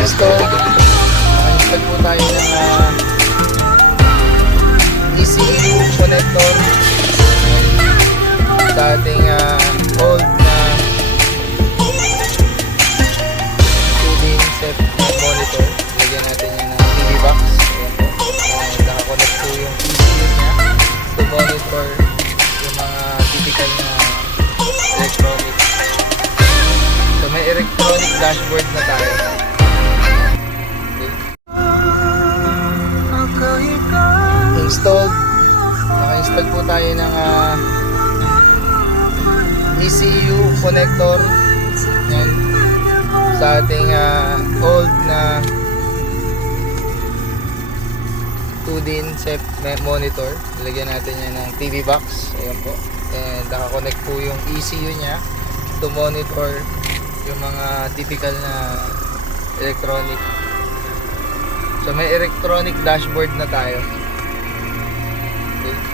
installed. Naka-install po tayo ng ECU connector sa ating old na 2D set monitor. Lagyan natin yan ng TV box. Ayan po. Nakakonect po yung ECU nya to monitor yung mga typical na electronic. So may electronic dashboard na tayo. Installed. Naka-install po tayo ng ECU connector yan, sa ating old na 2D set monitor. Nilagyan natin yan ng TV box. Ayan po. And naka-connect po yung ECU nya to monitor yung mga typical na electronic. So may electronic dashboard na tayo. Okay.